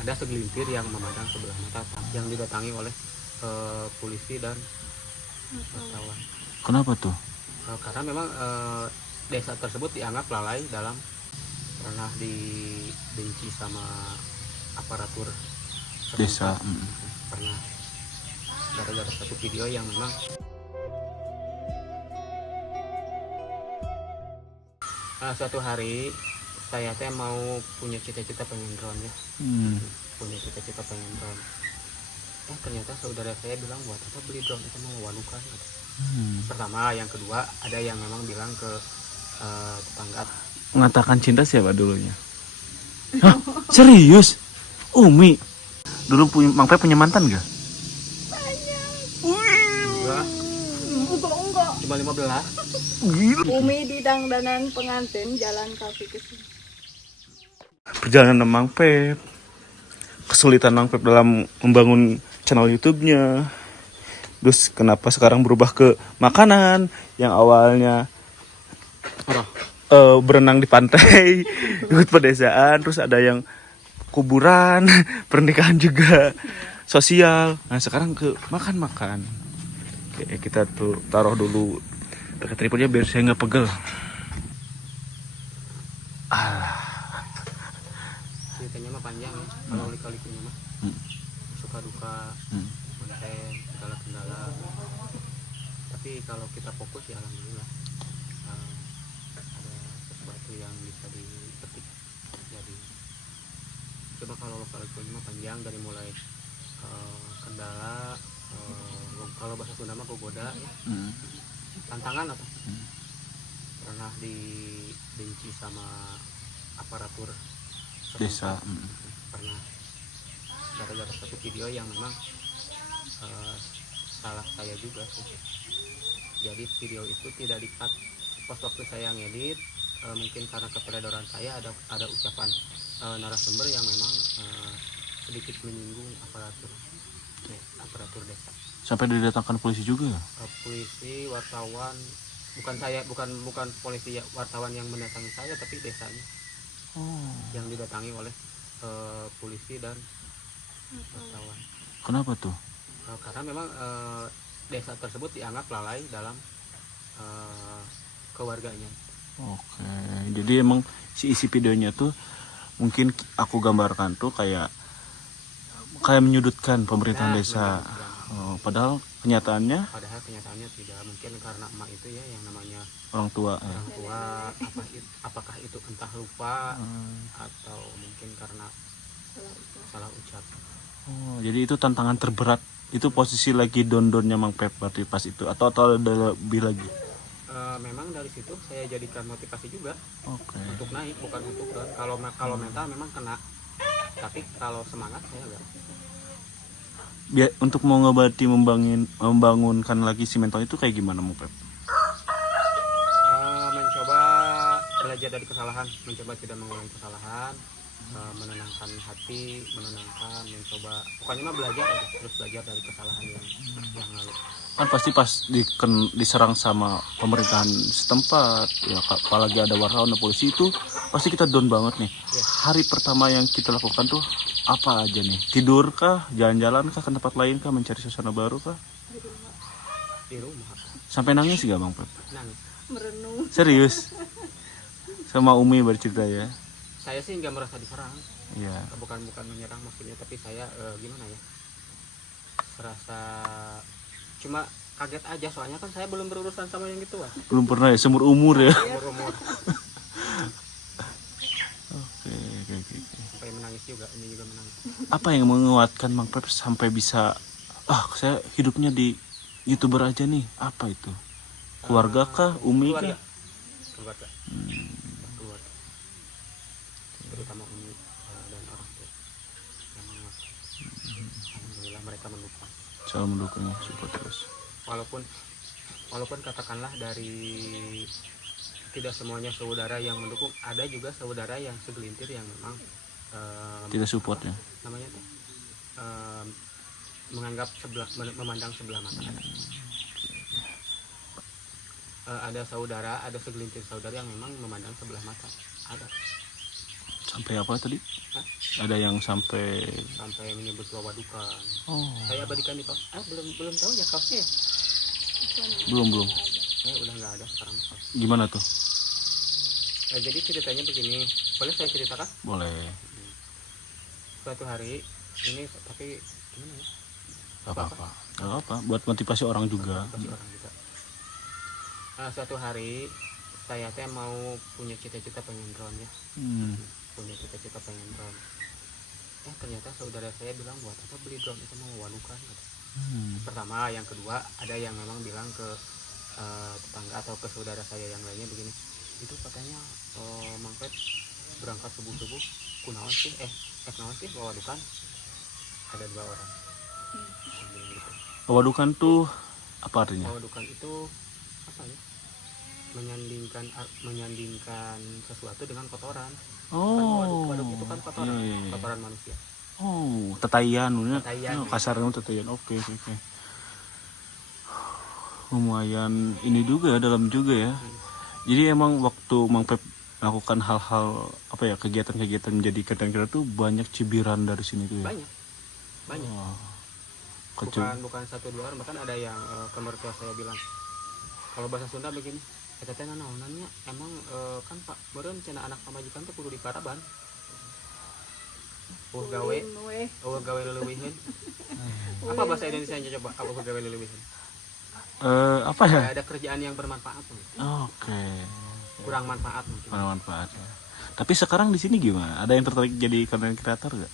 ada segelintir yang memandang sebelah mata yang didatangi oleh polisi dan wartawan. Kenapa tuh? Karena memang desa tersebut dianggap lalai dalam pernah dibenci sama aparatur Desa. setempat. Pernah gara-gara satu video yang memang suatu hari saya teh mau punya cita-cita pengen drone ya. Punya cita-cita pengen drone. Ternyata saudara saya bilang buat apa beli drone, itu mau wadukan gitu. Pertama, yang kedua ada yang memang bilang ke tetangga. Mengatakan cinta siapa dulunya? Hah? Serius? Umi? Dulu Mang Pep punya mantan gak? Enggak, cuma 15. Umi di dangdanan pengantin jalan kaki ke sini. Perjalanan Mang Pep, kesulitan Mang Pep dalam membangun channel YouTube-nya. Terus kenapa sekarang berubah ke makanan yang awalnya berenang di pantai, ikut pedesaan, terus ada yang kuburan, pernikahan juga, sosial. Nah sekarang ke makan-makan. Oke, kita tuh taruh dulu dekat tripodnya biar saya nggak pegel. Ceritanya mah panjang ya, kalau lika-likunya mah suka duka, konten, segala kendala. Tapi kalau kita fokus ya alhamdulillah ada sesuatu yang bisa dipetik. Jadi coba kalau lika-likunya mah panjang, dari mulai kendala, kalau bahasa Sunda mah goda ya, tantangan apa? Pernah dibenci sama aparatur Desa. Pernah gara-gara satu video yang memang salah saya juga sih. Jadi video itu tidak di-cut pas waktu saya ngedit, mungkin karena keteledoran saya ada ucapan narasumber yang memang sedikit menyinggung aparatur desa. Sampai didatangkan polisi juga ya? Polisi, wartawan, bukan polisi wartawan yang mendatangi saya, tapi desanya yang didatangi oleh polisi dan wartawan. Kenapa tuh? Karena memang desa tersebut dianggap lalai dalam keluarganya. Oke, jadi emang si isi videonya tuh mungkin aku gambarkan tuh kayak menyudutkan pemerintahan desa. Padahal kenyataannya tidak, mungkin karena emak itu ya yang namanya orang tua. Apakah itu entah lupa atau mungkin karena salah ucap. Jadi itu tantangan terberat. Itu posisi lagi don-donnya Mang Pep berarti pas itu atau ada lebih lagi? Memang dari situ saya jadikan motivasi juga. Untuk naik, bukan untuk down. Kalau mental memang kena, tapi kalau semangat saya enggak. Untuk mau ngobati membangunkan lagi si mental itu kayak gimana Mang Pep? Mencoba belajar dari kesalahan, mencoba tidak mengulangi kesalahan, menenangkan hati, mencoba pokoknya mah belajar aja, terus belajar dari kesalahan yang lalu. Kan pasti pas diserang sama pemerintahan setempat ya, apalagi ada wartawan dan polisi itu pasti kita down banget nih. Hari pertama yang kita lakukan tuh apa aja nih? Tidur kah, jalan-jalan kah, ke tempat lain kah, mencari suasana baru kah? Di rumah. Sampai nangis gak Bang Pep? Nangis. Merenung. Serius? Sama Umi bercerita ya? Saya sih nggak merasa diserang. Iya. Bukan menyerang maksudnya, tapi saya gimana ya? Serasa cuma kaget aja, soalnya kan saya belum berurusan sama yang gitu. Belum pernah ya, seumur umur ya? Umur. Oke. Sampai menangis juga, ini juga menangis. Apa yang menguatkan Mang Pep sampai bisa saya hidupnya di YouTuber aja nih? Apa itu? Keluarga kah? Umi kah? Keluarga. Terutama Umi dan orang tua yang menguat. Alhamdulillah mereka mendukung. Selalu mendukungnya, support terus. Walaupun katakanlah dari tidak semuanya saudara yang mendukung, ada juga saudara yang segelintir yang memang tidak support ya. Namanya tuh memandang sebelah mata. Ada segelintir saudara yang memang memandang sebelah mata. Ada. Sampai apa tadi? Hah? Ada yang sampai Sampai menyebut wawadukan. oh Saya abadikan di kaos. Belum tahu ya kaosnya ya. belum. Udah nggak ada sekarang kaos. Gimana tuh? Jadi ceritanya begini, boleh saya ceritakan? Boleh. Suatu hari ini, tapi gimana ya? Gak apa-apa. Gak apa-apa. Buat motivasi orang juga. Motivasi orang juga. Suatu hari saya teh mau punya cita-cita pengen drone ya. Punya cita-cita pengen drone. Ternyata saudara saya bilang buat apa beli drone, itu mau wadukan gitu. Pertama, yang kedua ada yang memang bilang ke tetangga atau ke saudara saya yang lainnya begini, itu katanya Mang Pep berangkat subuh-subuh kunaon sih kunaon sih wadukan, ada 2 orang. Gitu. Wadukan tuh apa artinya? Wadukan itu apa ya? Menyandingkan sesuatu dengan kotoran. Oh. Waduk itu kan kotoran, Iya. kotoran manusia. Oh, tetaian, Tetaian. kasarnya tetaian. Oke. Lumayan ini juga dalam juga ya. Jadi emang waktu Mang Pep melakukan hal-hal apa ya, kegiatan-kegiatan menjadi konten-kreator tuh banyak cibiran dari sini tuh ya. Banyak. Wah. Bukan 1-2 orang, bahkan ada yang ke mertua saya bilang, kalau bahasa Sunda begini, eta teh naonannya emang kan Pak meureun cenah anak pamajikan teh kudu diparaban. gawe leuweuheun. Apa bahasa Indonesianya coba? Apa gawe leuweuheun? Apa ya? Ada kerjaan yang bermanfaat. Oke. Kurang manfaat mungkin. Kurang manfaat ya. Tapi sekarang di sini gimana? Ada yang tertarik jadi konten kreator gak?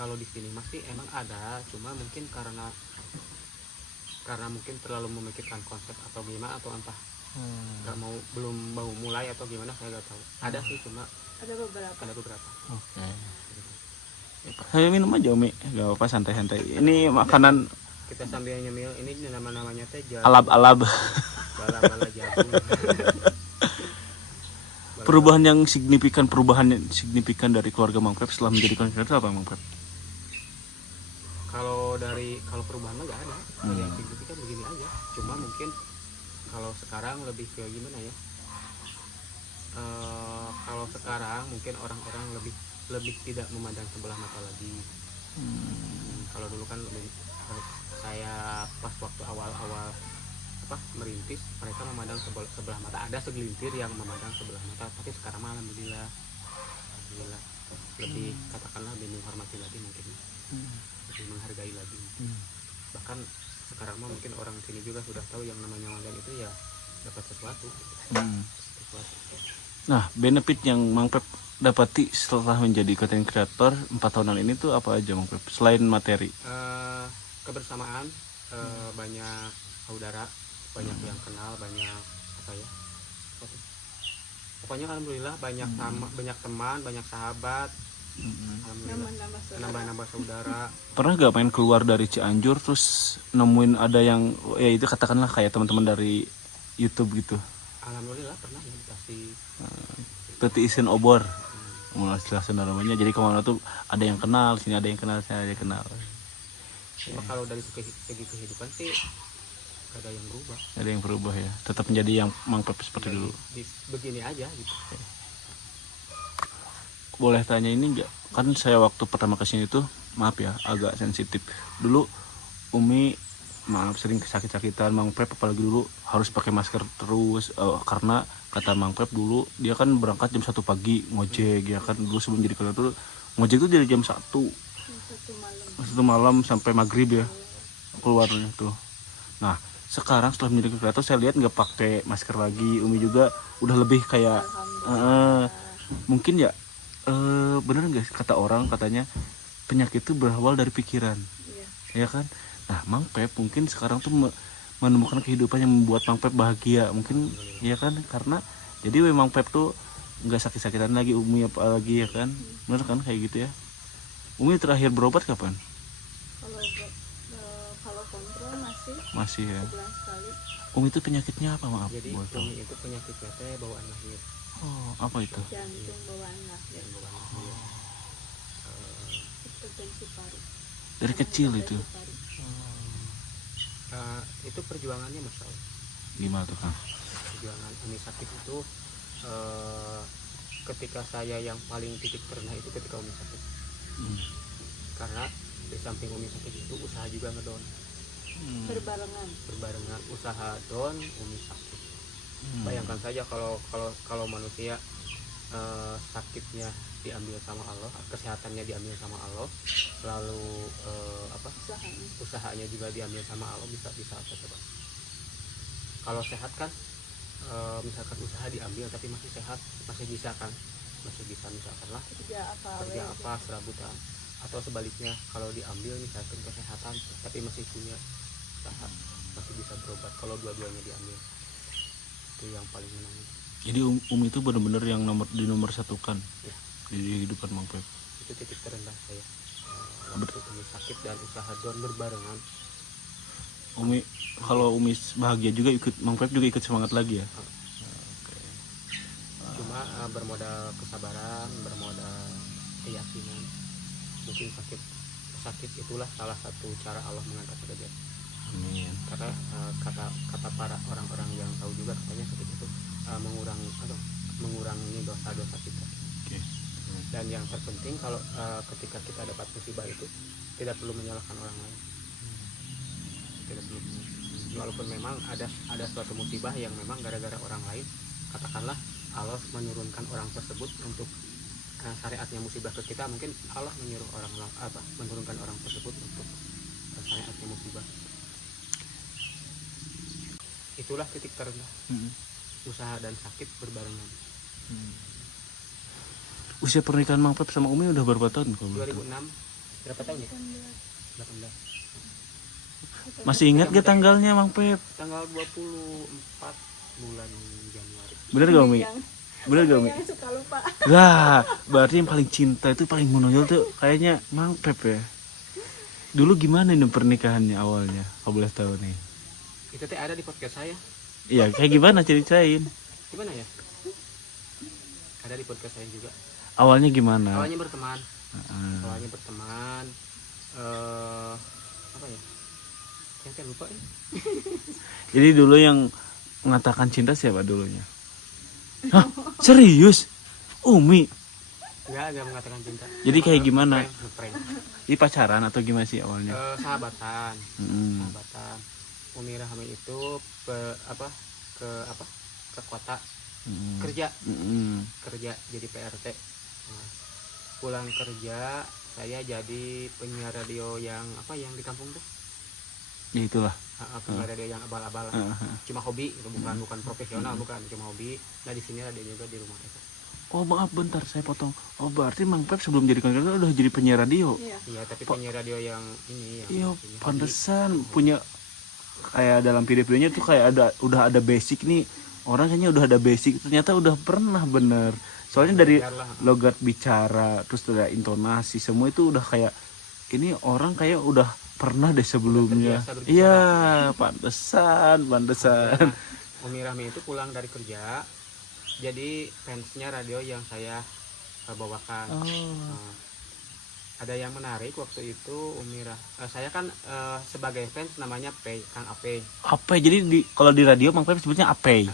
Kalau di sini masih emang ada, cuma mungkin karena mungkin terlalu memikirkan konsep atau gimana, atau entah belum mau mulai atau gimana, saya nggak tahu. Ada sih, cuma Ada beberapa. Oke. Saya minum aja Umi, gak apa-apa, santai-santai. Ini makanan kita sambil nyemil. Ini namanya teh jagung. alab-alab. Bala-bala jagung. Perubahan signifikan dari keluarga Mang Pep setelah menjadi konten kreator apa Mang Pep? Kalau perubahan mah nggak ada. Yang signifikan begini aja. Cuma mungkin kalau sekarang lebih ke gimana ya? Kalau sekarang mungkin orang-orang lebih tidak memandang sebelah mata lagi. Kalau dulu kan saya pas waktu awal-awal merintis, mereka memandang sebelah mata. Ada segelintir yang memandang sebelah mata, tapi sekarang alhamdulillah lebih, katakanlah, lebih menghormati lagi mungkin, lebih menghargai lagi. Bahkan sekarang mah mungkin orang sini juga sudah tahu yang namanya magang itu ya dapat sesuatu. Nah, benefit yang Mang Pep dapati setelah menjadi konten kreator 4 tahunan ini tuh apa aja Mang Pep selain materi? Kebersamaan, banyak saudara, banyak yang kenal, banyak pokoknya alhamdulillah banyak teman, banyak sahabat, nambah saudara. Pernah gak pengen keluar dari Cianjur terus nemuin ada yang ya itu katakanlah kayak teman-teman dari YouTube gitu? Alhamdulillah pernah ya, dikasih Teti isin obor, jelasin namanya. Jadi kemana tuh ada yang kenal, sini ada yang kenal, saya ada yang kenal. Cuma kalau dari segi kehidupan sih gak ada yang berubah. Ada yang berubah ya, tetap menjadi yang Mang Pep seperti dulu. Begini aja gitu. Boleh tanya ini enggak? Kan saya waktu pertama kesini tuh, maaf ya, agak sensitif. Dulu Umi maaf sering sakit-sakitan, Mang Pep apalagi dulu harus pakai masker terus, karena kata Mang Pep dulu dia kan berangkat jam 1 pagi ngojek ya kan, dulu sebelum jadi kreator ngojek tuh dari jam 1 malam sampai maghrib ya keluarnya tuh. Nah sekarang setelah menjadi kreator saya lihat nggak pakai masker lagi. Umi juga udah lebih kayak mungkin ya bener nggak kata orang katanya penyakit itu berawal dari pikiran, ya kan? Nah Mang Pep mungkin sekarang tuh menemukan kehidupan yang membuat Mang Pep bahagia mungkin, ya kan? Karena jadi memang Pep tuh nggak sakit-sakitan lagi. Umi apalagi ya kan, bener kan kayak gitu ya. Umi terakhir berobat kapan? Kalau kontrol masih ya. sebulan sekali. Umi itu penyakitnya apa maaf? Jadi Umi itu penyakitnya teh bawaan lahir. Oh apa itu? Jantung bawaan lahir. Hipertensi paru. Dari kecil itu? Itu perjuangannya Mas. Gimana tuh Kang? Perjuangan Umi sakit itu ketika saya yang paling titik terendah itu ketika Umi sakit. Karena di samping Umi sakit itu usaha juga ngedon. Berbarengan usaha don, Umi sakit. Bayangkan saja kalau manusia sakitnya diambil sama Allah, kesehatannya diambil sama Allah, lalu usahanya juga diambil sama Allah, bisa apa coba? Kalau sehat kan misalkan usaha diambil tapi masih sehat, masih bisa misalkan lah kerja apa serabutan, atau sebaliknya kalau diambil misalkan kesehatan tapi masih punya usaha, masih bisa berobat. Kalau dua-duanya diambil, itu yang paling menang. Jadi Umi itu benar-benar yang nomor satukan Ya, di kehidupan Mang Pep. itu titik terendah saya waktu Umi sakit dan usaha don berbarengan. Umi, kalau Umi bahagia juga ikut Mang Pep juga ikut semangat lagi ya. Cuma bermodal kesabaran, bermodal keyakinan. Mungkin sakit itulah salah satu cara Allah mengangkat derajat. Amin. Karena kata para orang-orang yang tahu juga, katanya sakit itu mengurangi dosa-dosa kita. Okay. Dan yang terpenting kalau ketika kita dapat musibah itu tidak perlu menyalahkan orang lain. Tidak perlu. Walaupun memang ada suatu musibah yang memang gara-gara orang lain, katakanlah Allah menurunkan orang tersebut untuk syariatnya musibah ke kita, mungkin Allah menyuruh menurunkan orang tersebut untuk syariatnya musibah. Itulah titik terendah. Usaha dan sakit berbarengan. Usia pernikahan Mang Pep sama Umi udah berapa tahun? 2006. Berapa tahun ya? 18. Masih ingat gak tanggalnya Mang Pep? Tanggal 24 bulan Januari. Bener gak Umi? Bener gak Umi? Yang suka lupa. Lah, berarti yang paling cinta itu paling menonjol tuh kayaknya Mang Pep ya. Dulu gimana nih pernikahannya awalnya? Kau boleh tahu nih. Itu teh ada di podcast saya. Iya, kayak gimana ceritain? Gimana ya? Ada di podcast saya juga. Awalnya gimana? Awalnya berteman. Apa ya? Saya lupa ya. Jadi dulu yang mengatakan cinta siapa dulunya? Hah? Serius? Umi? Enggak mengatakan cinta. Jadi kayak gimana? Ngeprank. Di pacaran atau gimana sih awalnya? Sahabatan. Sahabatan. Umi Rahmi itu ke kota kerja jadi PRT. Nah, pulang kerja saya jadi penyiar radio yang di kampung tuh. Ya itulah. Penyiar radio yang abal-abal. Cuma hobi, itu bukan profesional, bukan, cuma hobi. Nah di sini radio juga di rumah itu. Oh maaf bentar saya potong. Oh berarti Mang Pep sebelum jadi konsultan udah jadi penyiar radio. Iya, tapi penyiar radio yang ini Iya, pantesan punya kayak dalam video-videonya tuh kayak udah ada basic nih. Orang kayaknya udah ada basic, ternyata udah pernah bener. Soalnya dari logat bicara, terus ada intonasi, semua itu udah kayak ini orang kayak udah pernah deh sebelumnya. Iya, pantesan. Umi Rahmi itu pulang dari kerja, jadi fansnya radio yang saya bawakan. Ada yang menarik waktu itu saya kan sebagai fans namanya Kang Ape. Ape, jadi kalau di radio Mang Pep sebutnya Ape.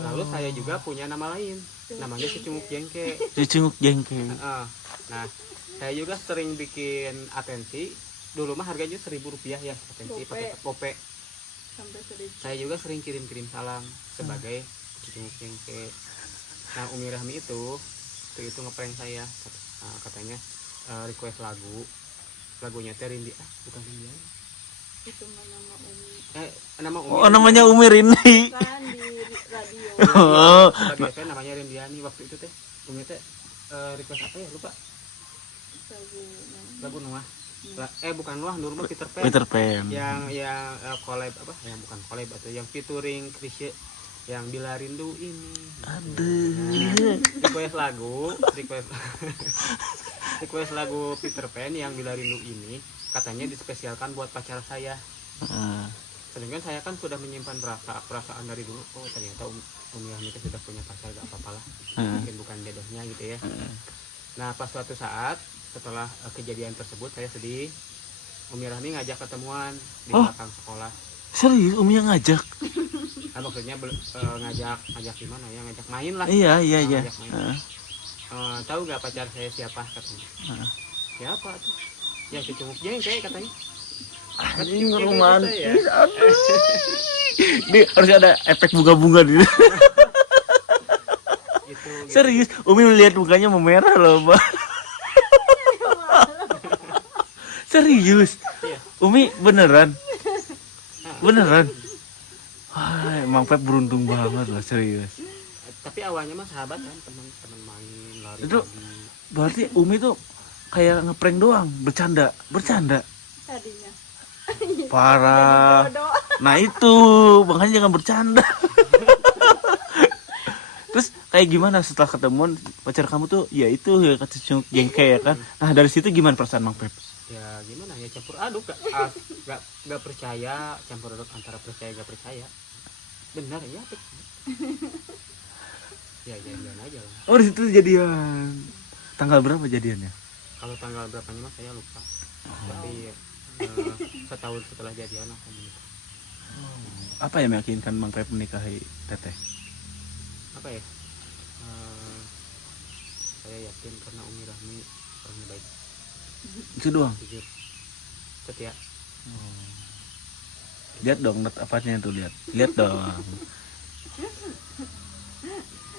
Lalu saya juga punya nama lain, namanya Cicunguk Jengke. Cicunguk Jengke. Nah, saya juga sering bikin atensi. Dulu mah harganya Rp1.000 ya, atensi pakai kope. Sampai 1000. Saya juga sering kirim salam sebagai Cicunguk Jengke. Nah, Umi Rahmi itu ngeprank saya, katanya request lagunya teh Rindi, bukan Rindi. Itu nama Umi. Nama Umi. Oh, namanya Umi Rindi. Kan di radio. Oh, sebagai saya namanya Rindiani waktu itu teh. Umi teh request apa ya, lupa. Lagu Noah. Bukan Noah, Nur Peter Pan. Peter Pan. Yang collab yang bukan collab atau yang featuring Krisye, yang Bila Rindu ini. Aduh. Request lagu Peter Pan yang Bila Rindu ini katanya dispesialkan buat pacar saya. Sedangkan saya kan sudah menyimpan perasaan dari dulu. Oh ternyata Umi Rahmi sudah punya pacar, gak apa-apalah. Mungkin bukan jodohnya gitu ya. Nah pas suatu saat setelah kejadian tersebut saya sedih. Umi Rahmi ngajak ketemuan di belakang sekolah. Serius Umi yang ngajak? Maksudnya ngajak gimana ya, ngajak main lah. Iya. Ngajak main. Heeh. Tahu nggak pacar saya siapa katanya? Siapa tuh? Ya si Cunguk Jengke katanya. Anjing romantis, aduh. Ini harus ada efek bunga-bunga gitu. Gitu. Serius, Umi melihat mukanya memerah loh, Mbak. Serius, Iya. Umi beneran. Wah, Mang Pep beruntung banget lah, serius. Tapi awalnya mah sahabat kan, teman main lari Itu pagi. berarti Umi tuh kayak ngeprank doang, bercanda. Tadinya. Parah. Bodoh. Nah itu, makanya jangan bercanda. Terus kayak gimana setelah ketemuan pacar kamu tuh? Ya itu ya kata Cunguk Jengke ya kan. Nah dari situ gimana perasaan Mang Pep? Ya gimana ya, campur aduk, gak percaya, campur aduk antara percaya gak percaya. Benar ya, ya jalan aja lah. Oh di situ jadian. Tanggal berapa jadiannya? Kalau tanggal berapanya mah saya lupa. Tapi setahun setelah jadian aku menikah. Apa yang meyakinkan Mang Pep menikahi Teteh? Apa ya? Saya yakin karena Umi Rahmi orangnya baik, Itu doang. jujur, setia. Lihat dong net apanya tuh, lihat dong.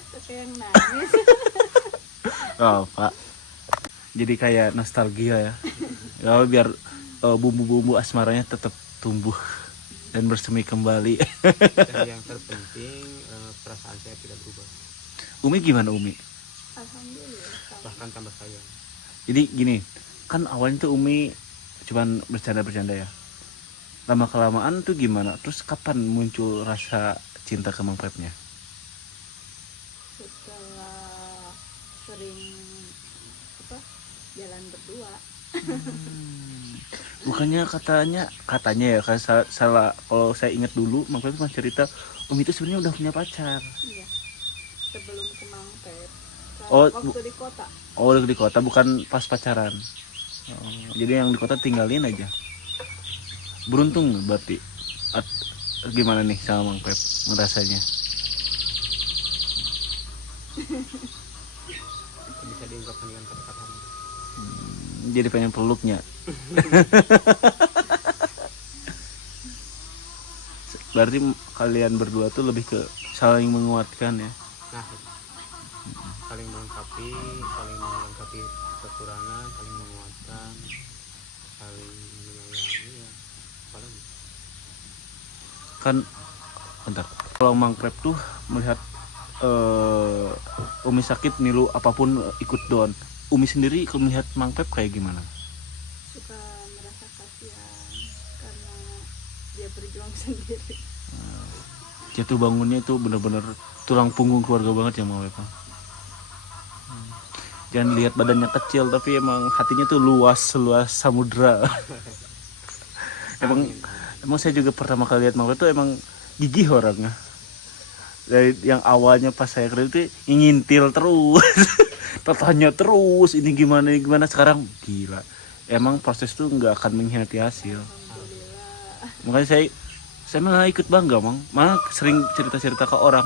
Tapi yang nangis. Oh Pak, jadi kayak nostalgia ya. Ya biar bumbu-bumbu asmaranya tetap tumbuh dan bersemi kembali. Dan yang terpenting perasaan saya tidak berubah, Umi gimana Umi? Alhamdulillah. bahkan tambah sayang. Jadi gini, kan awalnya tuh Umi cuman bercanda-bercanda ya. Lama kelamaan tuh gimana? Terus kapan muncul rasa cinta ke Mang Pepnya? Setelah sering jalan berdua. Bukannya katanya ya, kan salah kalau saya ingat dulu Mang Pep pernah cerita Umi itu sebenarnya udah punya pacar. Iya. Sebelum ke Mang Pep. Oh, Waktu di kota. Oh di kota, bukan pas pacaran. Oh, jadi yang di kota tinggalin aja. Beruntung berarti. Gimana nih sama Mang Pep ngerasanya? Bisa diungkapkan dengan kata-kata. Jadi pengen peluknya. Berarti kalian berdua tuh lebih ke saling menguatkan ya. Nah, saling melengkapi kekurangan, saling menguatkan, saling menyayangi ya. Apalagi? Kan bentar. Kalau Mang Pep tuh melihat Umi sakit nilu apapun ikut down. Umi sendiri kalau melihat Mang Pep kayak gimana? Suka merasa kasihan karena dia berjuang sendiri. Jatuh bangunnya itu bener-bener tulang punggung keluarga banget ya Mang Pep. Jangan lihat badannya kecil tapi emang hatinya tuh luas samudra. emang saya juga pertama kali lihat Mang Pep tuh emang gigih orangnya. Dari yang awalnya pas saya kerja itu ngintil terus. Tanya terus ini gimana sekarang gila. Emang proses tuh nggak akan mengkhianati hasil. Makanya saya malah ikut bangga malah sering cerita ke orang.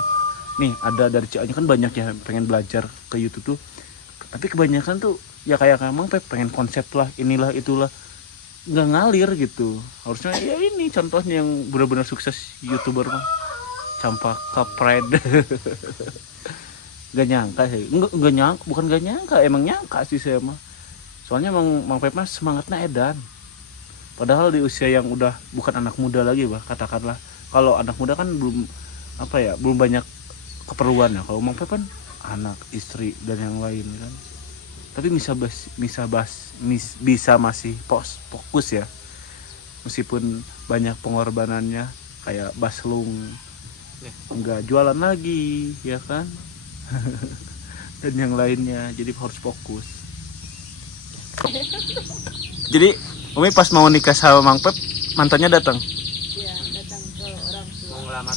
Nih ada dari Cianjur kan banyak ya pengen belajar ke YouTube tuh. Tapi kebanyakan tuh ya kayak Mang Pep pengen konsep lah inilah itulah, nggak ngalir gitu. Harusnya ya ini contohnya yang benar-benar sukses YouTuber mah. Campaka Pride. Gak nyangka sih, gak nyangka, bukan gak nyangka, emang nyangka sih saya mah. Soalnya Mang Pep mah semangatnya edan. Padahal di usia yang udah bukan anak muda lagi bah, katakanlah. Kalau anak muda kan belum banyak keperluan ya. Kalau Mang Pep kan anak, istri dan yang lain kan. Tapi bisa masih fokus ya. Meskipun banyak pengorbanannya kayak Baslung nggak jualan lagi ya kan. Dan yang lainnya, jadi harus fokus. Jadi Umi pas mau nikah sama Mang Pep mantannya datang. Iya, datang ke orang tua. Mau ngelamar.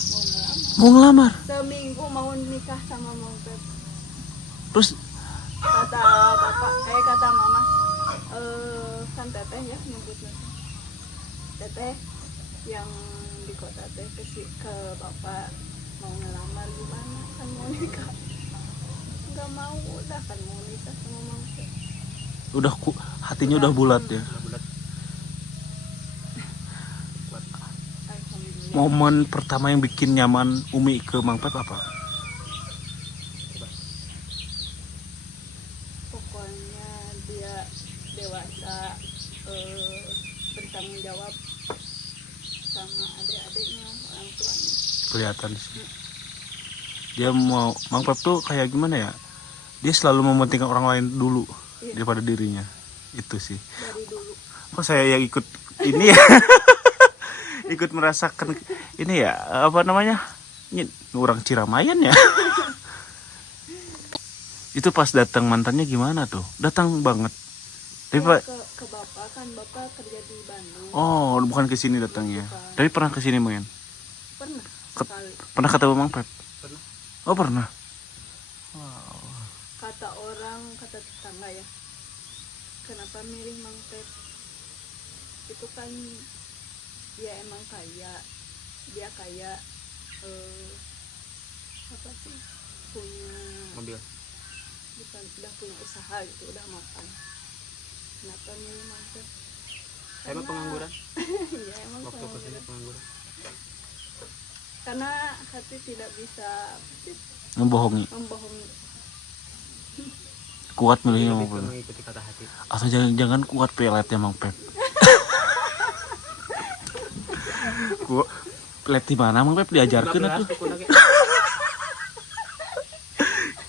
Mau ngelamar. Seminggu mau nikah sama Mang Pep. Terus Kata mama, kan teteh ya nyebutnya. Teteh, yang di kota teh ke bapak mau ngelamar gimana kan mau nikah, nggak mau, udah kan mau nikah sama Mang Pep. Udah hatinya udah bulat ya. Udah bulat. Kuat. Alhamdulillah. Momen pertama yang bikin nyaman Umi ke Mang Pep apa? Coba. Pokoknya dia dewasa, bertanggung jawab sama adik-adiknya, orang tuanya. Kelihatan sih. Dia mau Mang Pep tuh kayak gimana ya? Dia selalu mementingkan orang lain dulu daripada dirinya. Itu sih. Dari dulu. Kok saya yang ikut ini ya? Ikut merasakan ini ya, apa namanya? Ini orang Ciramayan ya. Itu pas datang mantannya gimana tuh? Datang banget. Tapi Pak, Ke bapak kan, bapak kerja di Bandung. oh, bukan ke sini datangnya. Tapi pernah ke sini main. Pernah Ke- sekali. Pernah ketemu Mang Pep? Pernah. Oh, pernah. Kata orang, kata tetangga ya, kenapa milih Mang Pep? Itu kan dia emang kaya, dia kaya, apa sih, punya, Mobil. bukan, udah punya usaha gitu, udah makan. Kenapa milih Mang Pep? Saya mah pengangguran. Iya emang Waktu pengangguran. kesini pengangguran. Karena hati tidak bisa apa sih, Ngebohongi. membohongi. Kuat milihnya Mang Lebih ke Pep. mengikuti kata hati. Atau jangan-jangan kuat peletnya Mang Pep. Kuat pelet di mana Mang Pep diajarkan 15 atuh. tukun lagi.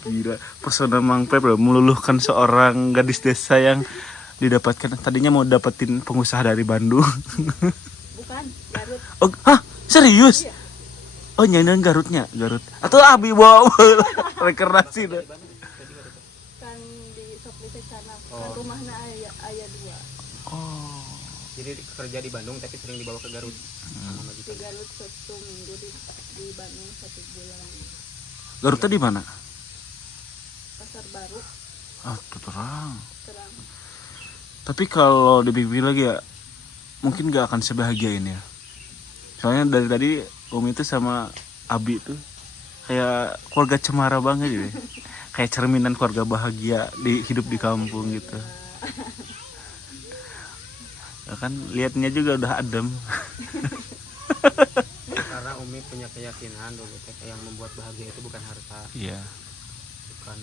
Gila, pesona Mang Pep loh, meluluhkan seorang gadis desa yang didapatkan tadinya mau dapetin pengusaha dari Bandung. Bukan, Garut. Oh, hah? Serius? Iya. Oh, nyanyian Garutnya, Garut. Atau Abi wow, rekarnasi deh. Di Bandung. Tadi nggak ada. Kan di Sopli Secana, kan Oh. rumahnya ayah dua. Oh, Jadi kerja di Bandung tapi sering dibawa ke Garut. Sama Di majikan. Garut 1 minggu, di Bandung 1 bulan. Garutnya di mana? Pasar Baru, Ah, tuh terang. terang. Tapi kalau dipikir lagi ya, mungkin gak akan sebahagia ini ya. Soalnya dari tadi Umi itu sama Abi itu kayak keluarga cemara banget gitu. Kayak cerminan keluarga bahagia di hidup di kampung gitu. Ya kan liatnya juga udah adem. Karena Umi punya keyakinan dulu teh yang membuat bahagia itu bukan harta, Iya. bukan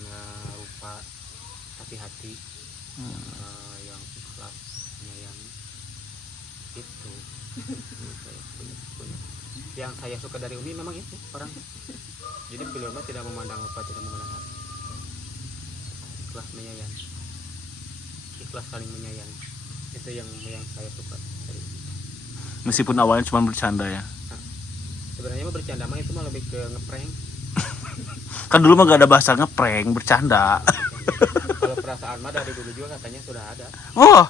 rupa, tapi hati. Yang ikhlas, yang itu. Yang saya suka dari Umi memang itu orang. Jadi beliau mah tidak memandang rupa, tidak memandang hati. Ikhlas menyayang, ikhlas saling menyayang. Itu yang saya suka dari Umi. Meskipun awalnya cuma bercanda ya. Sebenarnya mah bercanda mah itu mah lebih ke ngeprank. Kan dulu mah gak ada bahasa ngeprank, bercanda. Kalau perasaan mah dari dulu juga katanya sudah ada. Oh,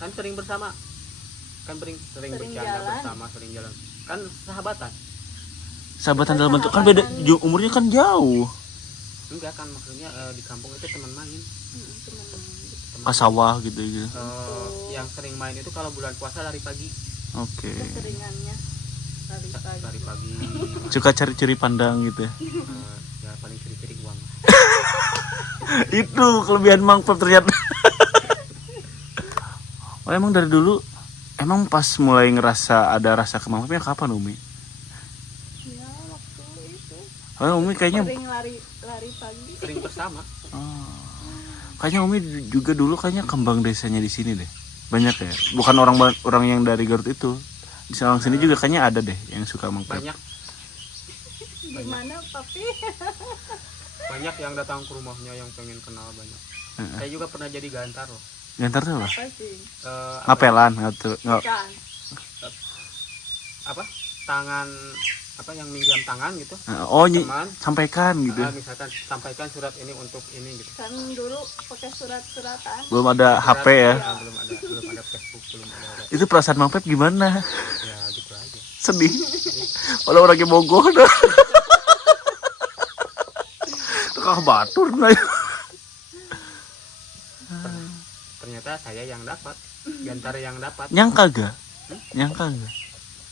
Kan sering bersama, kan sering Sering bercanda jalan. bersama, sering jalan, kan sahabatan. sahabatan dalam bentuk kan beda, umurnya kan jauh. Enggak kan maksudnya di kampung itu teman main. Teman Ke sawah gitu gitu. Yang sering main itu kalau bulan puasa lari pagi. Oke. keseringannya lari pagi. Lari pagi. Suka cari-cari pandang gitu ya. Ya paling ciri-ciri uang. Itu kelebihan Mang Pep ternyata. Oh, emang dari dulu emang pas mulai ngerasa ada rasa ke Mang Pepnya kapan Umi? Ya waktu itu Oh, Umi kayaknya sering lari pagi. Sering bersama. kayaknya Umi juga dulu kayaknya kembang desanya di sini deh. Banyak ya. Bukan orang yang dari Garut itu. Di Salang sini juga kayaknya ada deh yang suka Mang Pep. Banyak Gimana papi? banyak yang datang ke rumahnya yang pengen kenal banyak. Saya juga pernah jadi gantar loh. Gantar tuh apa? Apa sih? Ngapelan ngatu. Bukan. Apa? Tangan apa yang minjam tangan gitu. Oh, Teman. sampaikan gitu. Misalkan sampaikan surat ini untuk ini gitu. Kan dulu pakai surat-suratan. Belum ada HP ya. Belum ada Facebook, belum ada. Itu perasaan Mang Pep gimana? Ya gitu aja. Sedih. Walau orangnya Bogor dah. Tukang batur nah. Ternyata saya yang dapat, gantar yang dapat. Nyangka gak? Nyangka nggak?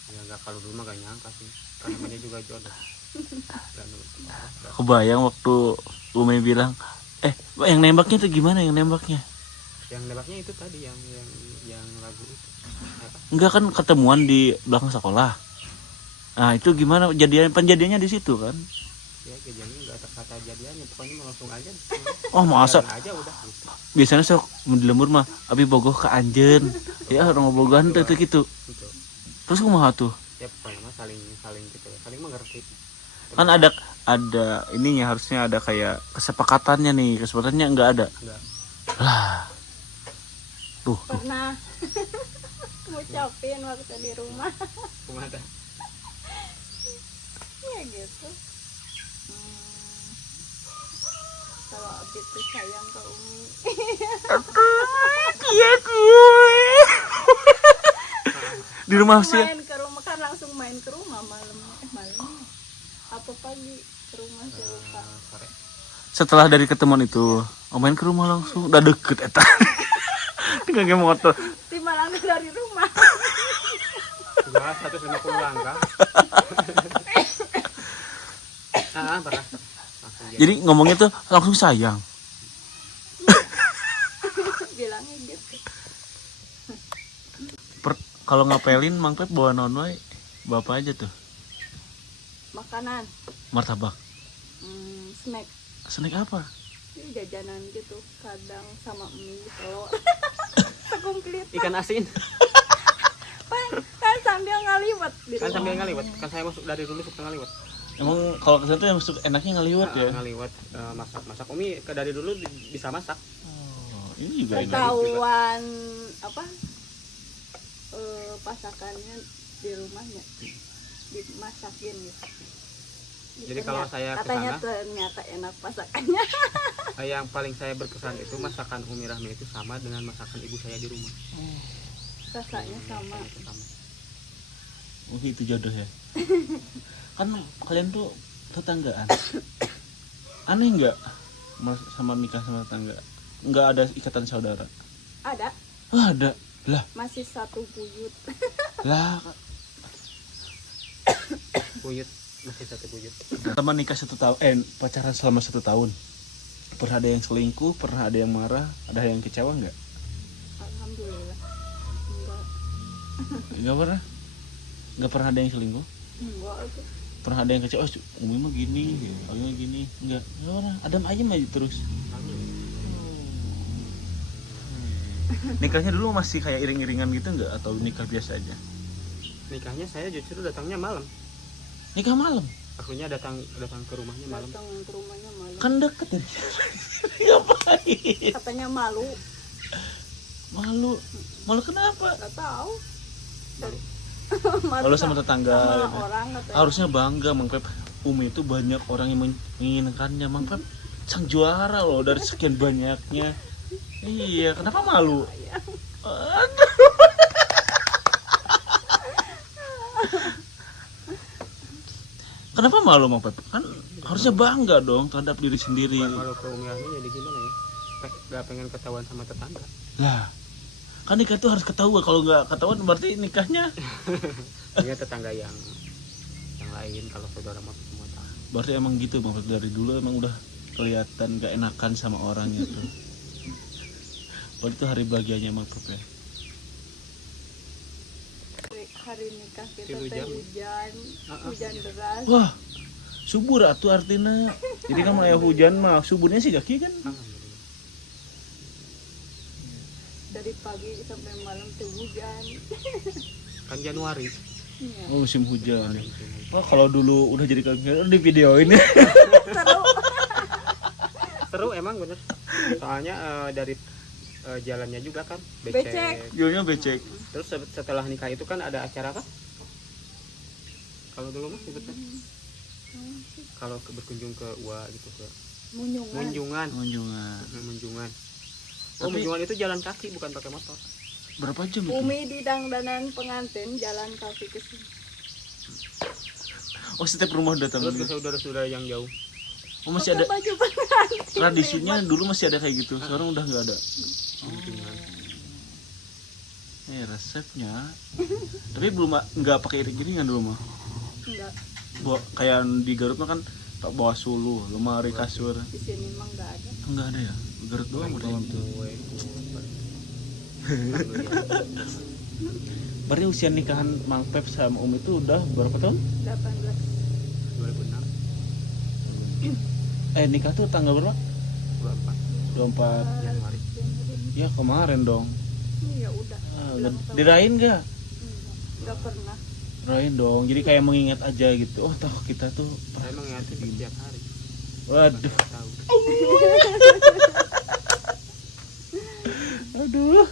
Ya nggak, kalau dulu mah gak nyangka sih, kan namanya juga jodoh. Dan, Kebayang waktu Umi bilang, yang nembaknya tuh gimana yang nembaknya? yang nembaknya itu tadi yang lagu itu apa? Enggak kan ketemuan di belakang sekolah. Nah itu gimana penjadiannya di situ kan? Ya kejadiannya nggak ada kata jadiannya, pokoknya mau langsung aja. Oh masa Jalan aja udah gitu. biasanya sok di lembur mah abi bogoh ke anjeun. Ya orang bogohan tuh gitu. Gitu. Terus kumaha tuh? Ya pokoknya mah saling gitu ya, saling mengerti. Kan ada ininya, harusnya ada kayak kesepakatannya nih. Kesepakatannya enggak ada. Enggak. Lah. Tuh. Pernah ngucapin waktu di rumah Kumaha? ya gitu. Kalau Abi tuh sayang ke Umi. Iya gue. Di rumah sih. Main ke rumah kan, langsung main ke rumah malamnya apa pagi ke rumah saya lupa. Sore. Setelah dari ketemuan itu, main ke rumah langsung. Udah deket eta. Tinggal ke motor. Di Malang dari rumah. Udah 150 langkah. Pernah. Langsung Jadi ngomongnya tuh langsung sayang. Bilangnya gitu. Kalau ngapelin Mang Pep bawa naon wae? Bapak aja tuh. Makanan, Martabak. snack, Snack apa? ini jajanan gitu, kadang sama mie telur. Sekumplit ikan asin. kan sambil ngaliwat di Kan rumah. sambil ngaliwat. Kan saya masuk dari dulu suka ngaliwat. Emang kalau kesana tuh yang masuk enaknya ngaliwat ya? Ngaliwat, masak Umi dari dulu bisa masak. Oh, ini juga enak. Ketahuan apa pasakannya di rumahnya dimasakin gitu. Jadi kalau saya katanya kesana, ternyata enak masakannya. yang paling saya berkesan itu masakan Umi Rahmi itu sama dengan masakan ibu saya di rumah. Rasanya sama. Oh, itu jodoh ya. Kan kalian tuh tetanggaan. Aneh nggak sama nikah sama tetangga? Nggak ada ikatan saudara? Ada, Oh, ada. Lah, masih satu buyut. lah. Buyut, masih satu buyut. Teman nikah 1 tahun, pacaran selama 1 tahun. Pernah ada yang selingkuh, pernah ada yang marah, ada yang kecewa nggak? Alhamdulillah. Enggak. Nggak pernah. Nggak pernah ada yang selingkuh. Enggak itu. Pernah ada yang kecewa. Umi mah gini, Umi mah gini. Nggak pernah. Adem ayem aja terus. Nikahnya dulu masih kayak iring-iringan gitu nggak, atau nikah biasa aja? Nikahnya saya justru datangnya malam. Nikah malam. Akunya datang ke rumahnya malam. Datang ke rumahnya malu. Kan deket ya. Ngapain? Katanya malu. Malu kenapa? Gak tahu. Dari Malu sama tetangga. sama orang katanya. Harusnya bangga Mang Pep. Umi itu banyak orang yang menginginkannya. Mang Pep sang juara loh dari sekian banyaknya. Iya, kenapa malu? Aduh. Kenapa malu Mang Pep? Kan harusnya bangga dong terhadap diri sendiri. Malu ke Umi Rahmi jadi gimana ya? Gak pengen ketahuan sama tetangga. Lah, kan nikah itu harus ketahuan. Kalau nggak ketahuan berarti nikahnya. Ini tetangga yang lain, kalau saudara mah semua tahu. Berarti emang gitu Mang Pep, dari dulu emang udah kelihatan gak enakan sama orang itu. Berarti itu hari bahagianya Mang Pep ya. Hari nikah kita Hujan. teh hujan deras. Wah, subur atuh artinya. Jadi kan maya hujan mah suburnya sih kaki kan. Alhamdulillah. Dari pagi sampai malam tuh hujan. Kan Januari. Iya. Oh, musim hujan. Wah, kalau dulu udah jadi kayak di video ini. Seru. Seru emang bener. Soalnya dari jalannya juga kan Becek. Videonya becek. Terus setelah nikah itu kan ada acara apa? Kalau dulu mah sebutnya kalau berkunjung ke UA gitu, ke Munjungan. Kunjungan. Munjungan. Tapi- Munjungan itu jalan kaki bukan pakai motor. Berapa jam itu? Umi di dangdanan pengantin jalan kaki ke sini. Oh, setiap rumah datang. Terus ke saudara-saudara yang jauh. Oh, masih ada Pakai baju pengantin. tradisinya dulu masih ada kayak gitu. Sekarang udah nggak ada. Munjungan. Resepnya. Tapi belum nggak pakai iring-iringan dulu mah. Enggak, Kayak di Garut mah kan bawa suluh, lemari, kasur. di sini mah enggak ada. Enggak ada ya. Garut doang udah gitu. Berarti usia nikahan Mang Pep sama itu udah berapa tahun? 18 Nikah tuh tanggal berapa? 24 24. Januari. Ya kemarin dong. Iya udah. Dirain gak? Enggak pernah. Rain dong. Jadi kayak mengingat aja gitu. Oh toh kita tuh. Saya mengingati setiap hari. Waduh. Saya tahu. Aduh.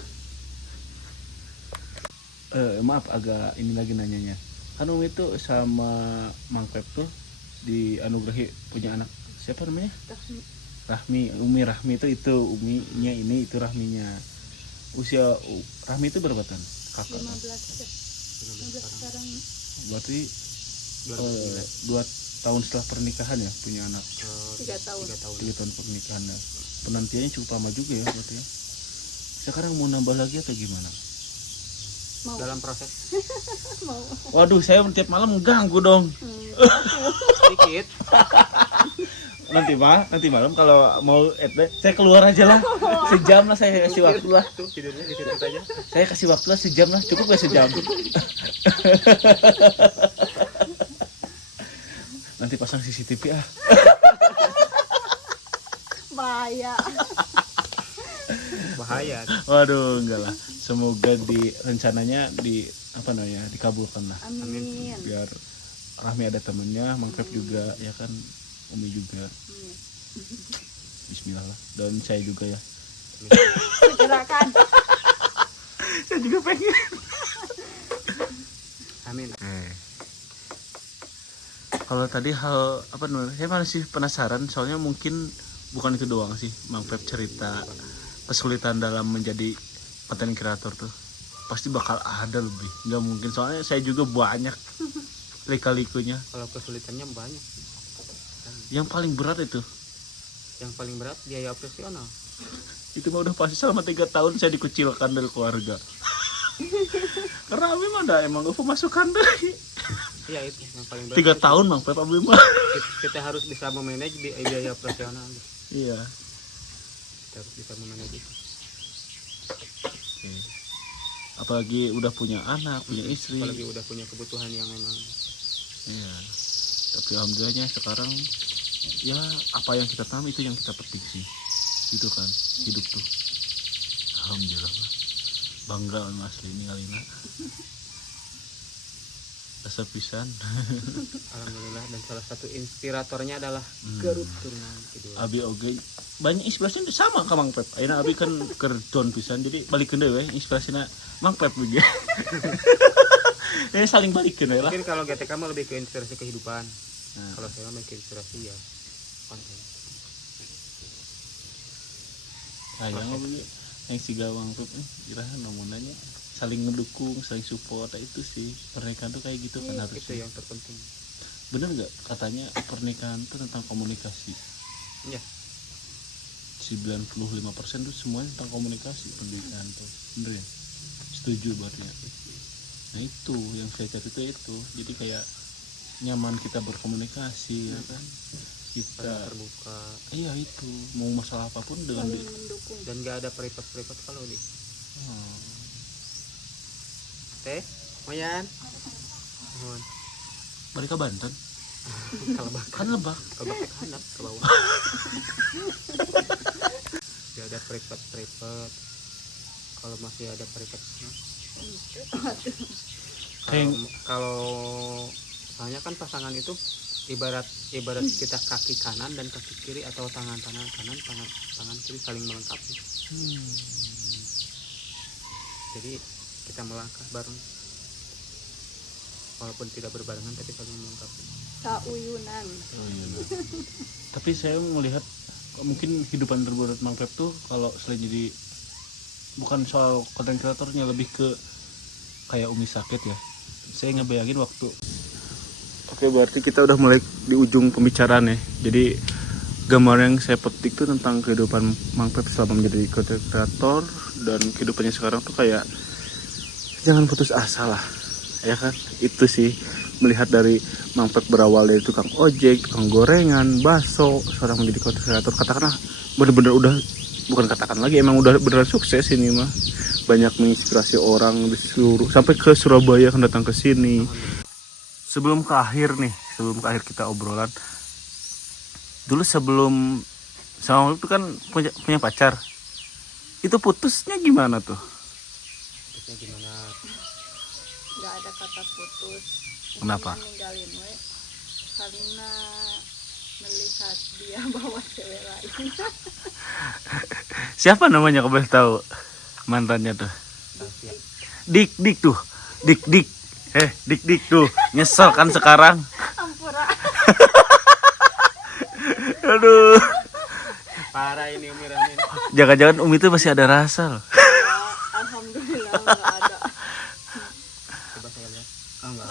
Maaf agak ini lagi nanyanya. Kan Umi tuh sama Mang Pep tuh dianugerahi punya anak. Siapa namanya? Rahmi. Umi Rahmi itu Uminya ini itu Rahminya. Usia Rahmi itu berapa tahun? Kakak. 15 sekarang. Berarti 2019. 2 tahun setelah pernikahan ya punya anak. 3 tahun. 3 tahun pernikahan ya. Penantiannya cukup lama juga ya berarti ya. Sekarang mau nambah lagi atau gimana? Mau. Dalam proses Mau. Waduh, saya tiap malam ganggu dong. sedikit. Nanti malam kalau mau saya keluar aja lah. Sejam lah saya kasih waktu lah. Tuh tidurnya di situ saja. Saya kasih waktu lah sejam lah, cukup gak sejam? Nanti pasang CCTV ah. Bahaya. Bahaya. Waduh, enggak lah. Semoga rencananya dikabulkan lah. Amin. Biar Rahmi ada temennya, Mang Pep juga ya kan, Umi juga. Bismillah lah. Dan saya juga ya. Segerakan. Saya juga pengen. Amin. Kalau tadi hal apa namanya? Saya masih penasaran soalnya mungkin bukan itu doang sih Mang Pep cerita kesulitan dalam menjadi konten kreator tuh. Pasti bakal ada lebih. Nggak mungkin soalnya saya juga banyak lika-likunya. Kalau kesulitannya banyak. Yang paling berat itu. Yang paling berat biaya operasional. Itu mah udah pasti selama 3 tahun saya dikucilkan dari keluarga. Karena Abi mah ada emang pemasukan dari. Iya itu yang paling berat. 3 tahun Mang Pep Abi mah. Kita harus bisa memanage biaya operasional. Iya. Kita harus bisa memanage itu. Apalagi udah punya anak, punya istri. Apalagi udah punya kebutuhan yang memang. Iya. Tapi alhamdulillahnya sekarang ya apa yang kita tanam itu yang kita petik sih. Itu kan hidup tuh. Alhamdulillah. Bangga sama asli ini Alina. Rasa pisan. Alhamdulillah, dan salah satu inspiratornya adalah Garut Turunan Kidul. Abi oge banyak inspirasinya sama ka Mang Pep. Ayeuna Abi kan keur don pisan jadi balikeun deui we inspirasina Mang Pep ge. Ya saling balikeun we lah. Mungkin kalau GTK mah lebih ke inspirasi kehidupan. Kalau saya mah ke inspirasi ya konten. Sayang abi yang siga Mang Pep iraha namunanya saling ngedukung, saling support. Itu sih pernikahan tuh kayak gitu kan harusnya. Itu yang terpenting. Bener nggak katanya pernikahan tuh tentang komunikasi? Iya. 95% tuh semuanya tentang komunikasi pernikahan tuh. Bener ya? Setuju berarti ya? Nah itu yang saya cari itu. Jadi kayak nyaman kita berkomunikasi ya kan? Kita Saling terbuka. iya itu mau masalah apapun dengan Saling mendukung. Dan gak ada peripet-peripet kalau di teh Moyan mohon mereka Banten kalau bak kan Lebak kalau bak handap ke bawah. Gak ada peripet-peripet. Kalau masih ada peripetnya kalau soalnya kan pasangan itu ibarat kita kaki kanan dan kaki kiri atau tangan kanan tangan kiri saling melengkapi. Jadi kita melangkah bareng walaupun tidak berbarengan tapi saling melengkapi. Sauyunan. Tapi saya melihat mungkin kehidupan terberat Mang Pep tuh kalau selain jadi bukan soal konten kreatornya lebih ke kayak Umi sakit ya. Saya ngebayangin waktu. Oke, berarti kita udah mulai di ujung pembicaraan ya. Jadi gambar yang saya petik tuh tentang kehidupan Mang Pep selama menjadi konten kreator dan kehidupannya sekarang tuh kayak jangan putus asa lah, ya kan? Itu sih, melihat dari Mang Pep berawal dari tukang ojek, tukang gorengan, bakso, sekarang menjadi content creator, katakanlah bener-bener udah, bukan katakan lagi, emang udah beneran sukses ini mah. Banyak menginspirasi orang di seluruh, sampai ke Surabaya kan datang ke sini. Sebelum ke akhir kita obrolan, dulu sebelum sama itu kan punya pacar, itu putusnya gimana tuh? Terusnya gimana? Nggak ada kata putus. Kenapa? Intinya ninggalin we karena melihat dia bawa cewek lain. Siapa namanya, kau boleh tahu mantannya tuh? Tasya. Dik tuh, dik dik tuh, nyesel kan sekarang. Ampura. Aduh, Parah ini Umi Rahmin. jangan-jangan Umi itu masih ada rasa loh. Alhamdulillah nggak ada. Coba saya lihat. Oh enggak.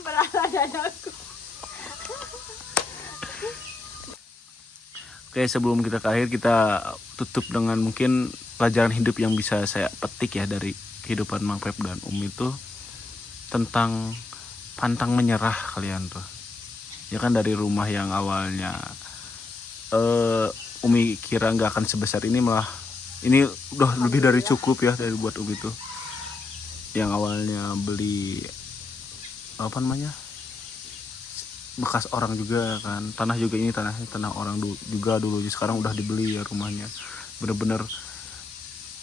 Berasa dadaku. Oke, sebelum kita ke akhir, kita tutup dengan mungkin pelajaran hidup yang bisa saya petik ya dari kehidupan Mang Pep dan Umi itu tentang pantang menyerah kalian tuh. Ya kan, dari rumah yang awalnya Umi kira nggak akan sebesar ini, malah ini udah lebih dari cukup ya dari buat Umi tuh. Yang awalnya beli apa namanya, bekas orang juga kan, tanah juga, ini tanah orang juga dulu, sekarang udah dibeli ya rumahnya. Bener-bener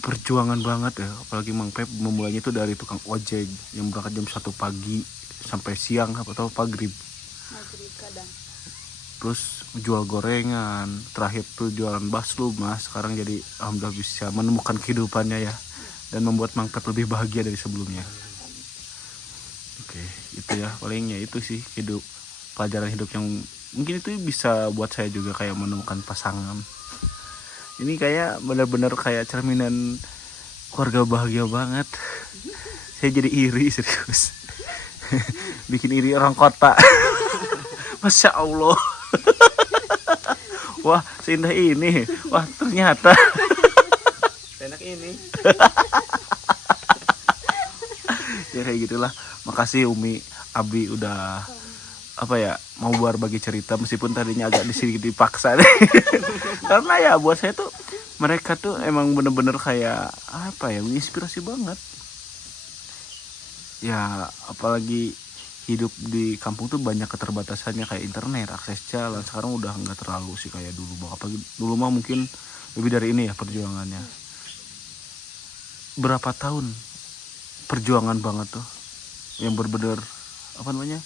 perjuangan banget ya, apalagi Mang Pep memulainya itu dari tukang ojek yang berangkat jam 1 pagi sampai siang atau maghrib, Maghrib kadang. terus jual gorengan, terakhir tuh jualan bakso mas. Sekarang jadi alhamdulillah bisa menemukan kehidupannya ya, dan membuat Mang Pep lebih bahagia dari sebelumnya. Oke, itu ya palingnya itu sih pelajaran hidup yang mungkin itu bisa buat saya juga kayak menemukan pasangan. Ini kayak benar-benar kayak cerminan keluarga bahagia banget. Saya jadi iri serius. Bikin iri orang kota. Masya Allah. Wah, seindah ini. Wah, ternyata. Enak ini. Ya kayak gitulah. Makasih Umi, Abi udah apa ya, mau berbagi cerita meskipun tadinya agak sedikit dipaksa. Karena ya buat saya tuh mereka tuh emang bener-bener kayak apa ya, menginspirasi banget. Ya apalagi hidup di kampung tuh banyak keterbatasannya, kayak internet, akses jalan. Sekarang udah nggak terlalu sih kayak dulu. Apalagi dulu mah mungkin lebih dari ini ya perjuangannya. Berapa tahun perjuangan banget tuh, yang bener-bener apa namanya,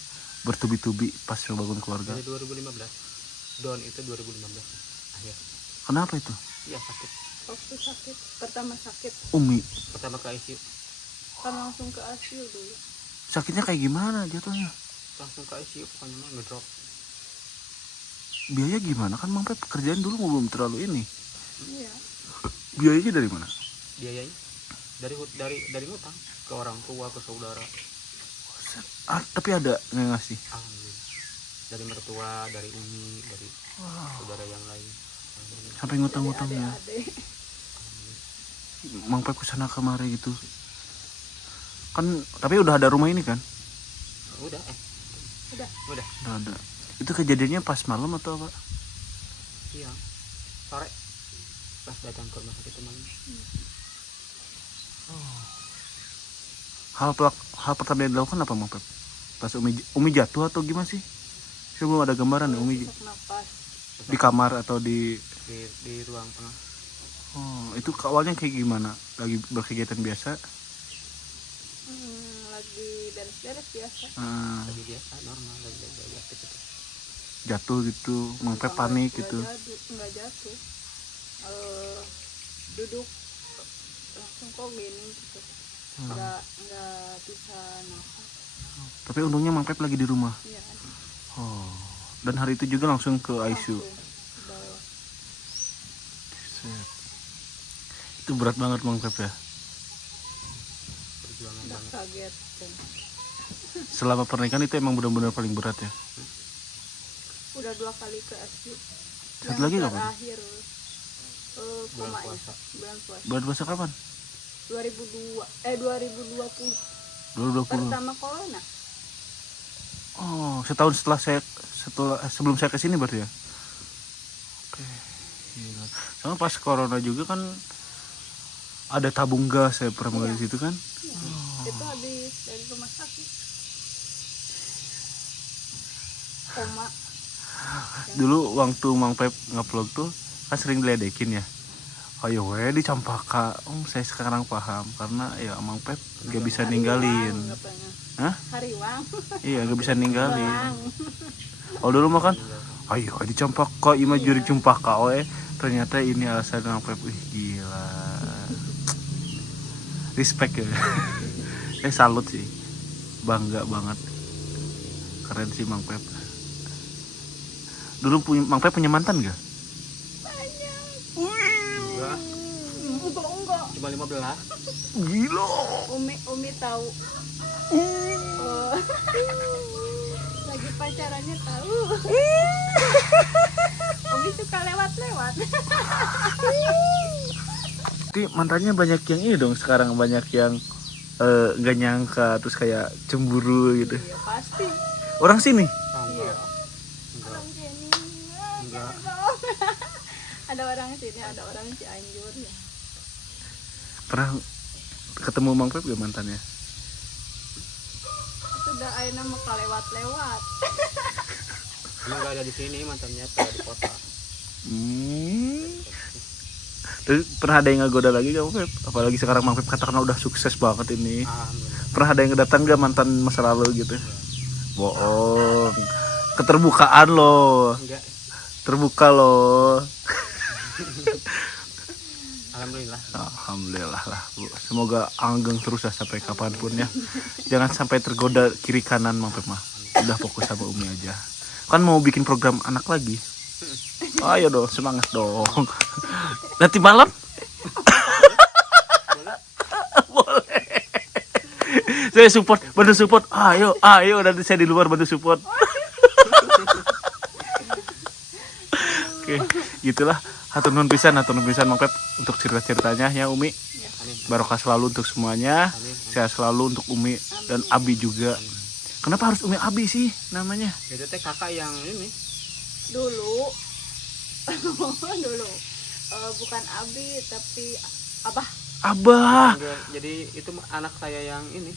bertubi-tubi pas membangun keluarga. Dari 2015. Don itu 2015 akhir. Kenapa itu? Iya sakit. Waktu sakit, pertama sakit Umi Pertama ke ICU. kan langsung ke ICU dulu. sakitnya kayak gimana jatuhnya? Langsung ke ICU pokoknya mah ngedrop. Biaya gimana? Kan Mang Pep pekerjaan dulu belum terlalu ini. Iya. Biayanya dari mana? Biayanya dari hutang ke orang tua, ke saudara. Tapi ada yang ngasih. Alhamdulillah. Dari mertua, dari Umi, dari saudara yang lain. Alhamdulillah. Sampai ngutang-ngutangnya. Adik-adik. Mang Pep kesana kemari gitu. Kan tapi udah ada rumah ini kan? Udah Udah. Udah. Udah ada. Itu kejadiannya pas malam atau apa? Siang. Sore. Pas datang ke rumah sakit teman. Hal pertama yang dilakukan apa Mang Pep? Pas Umi jatuh atau gimana sih? Saya belum ada gambaran ya Umi Sesak napas. di kamar atau di. Di ruang tengah. Oh, itu awalnya kayak gimana? Lagi berkegiatan biasa? Lagi beres-beres biasa. Lagi biasa normal, lagi aktif itu. Jatuh gitu, Mang Pep panik gitu. Enggak jatuh. Duduk langsung kok gini gitu. Enggak bisa nafas. Tapi untungnya Mang Pep lagi di rumah. Iya. Oh. Dan hari itu juga langsung ke ICU. Langsung ke bawah. Set. Itu berat banget Mang Pep ya. Perjuangan Udah banget. kaget kan. Selama pernikahan itu emang benar-benar paling berat ya. Udah 2 kali ke ICU. Satu lagi kapan? Terakhir Bulan koma puasa. bulan puasa. Bulan puasa kapan? 2020 2020. pertama corona. Oh, setahun sebelum saya kesini berarti ya. Oke. Gila. Sama pas corona juga kan ada tabung gas, saya pernah makan di situ kan. Itu habis dari rumah sakit. Koma. Dulu waktu Mang Pep ngevlog tuh kan sering diledekin ya. Ayo we di Campaka. Saya sekarang paham karena ya Mang Pep gak bisa ninggalin. Hah? Hariwang. Iya, gak bisa ninggalin. Hilang. Oh dulu mah kan, ayo di Campaka, ima juri Campaka, ternyata ini alasan Mang Pep. Wih gila, respect ya. Saya salut sih, bangga banget, keren sih Mang Pep. Dulu Mang Pep punya mantan gak? Enggak, Enggak. cuma 15. Gila. Umi tahu. Lagi pacarannya tahu. Umi suka lewat-lewat. Tapi mantannya banyak yang ini dong sekarang, banyak yang gak nyangka terus kayak cemburu gitu. Iya pasti. Orang sini? Oh, Iya. enggak. Enggak. Orang sini. Enggak. Ada orang sini, ada orang Cianjur ya. Pernah ketemu Mang Pep gak mantannya? Sudah ayeuna mah lewat-lewat. Emang nggak ada di sini, mantannya tuh di kota. Terus pernah ada yang ngegoda lagi gak Mang Pep? Apalagi sekarang Mang Pep katakan udah sukses banget ini. Alhamdulillah. Pernah ada yang datang gak mantan masa lalu gitu? Bohong. Keterbukaan loh. Enggak. Terbuka loh. Alhamdulillah. Alhamdulillah lah Bu. Semoga langgeng terus ya sampai kapanpun ya. Jangan sampai tergoda kiri kanan Mang Pep mah. Udah fokus sama Umi aja. Kan mau bikin program anak lagi. Ayo dong, semangat dong. Nanti malam? Boleh. Saya support, bantu support. Ayo nanti saya di luar bantu support. Oke, gitulah. Hatur nuhun pisan Mang Pep untuk cerita-ceritanya ya Umi. Amin. Barokah selalu untuk semuanya. Amin. Sehat selalu untuk Umi dan Abi juga. Kenapa harus Umi Abi sih namanya? Itu teh kakak yang ini. Dulu. Bukan Abi tapi Abah. Abah. Jadi itu anak saya yang ini.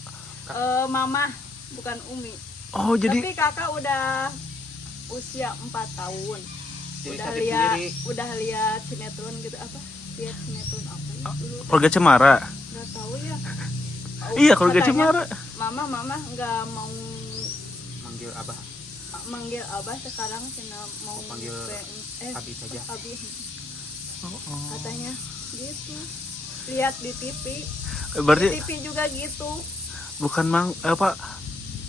Mama, bukan Umi. Oh jadi Tapi kakak udah usia 4 tahun. Jadi Udah sakit lihat, sendiri. udah lihat sinetron gitu apa? Lihat sinetron apa ya dulu? keluarga Cemara. Nggak tahu ya. Iya keluarga Katanya, Cemara. Mama nggak mau Manggil abah. manggil Abah sekarang karena mau Panggil Abi saja. Abi. Katanya gitu. Lihat di TV. Berarti Di TV juga gitu. bukan